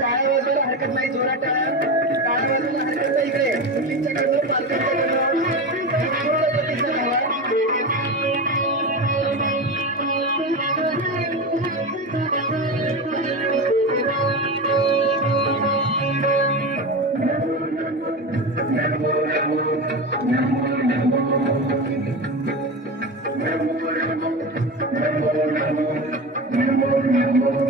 टाळ्या वाजवायला हरकत नाही, जोरात टाळ्या वाजवायला हरकत नाही. इकडे मुलींच्याकडनं पालकांच्याकडनं पूर्ण प्रतिसाद हवा. Namo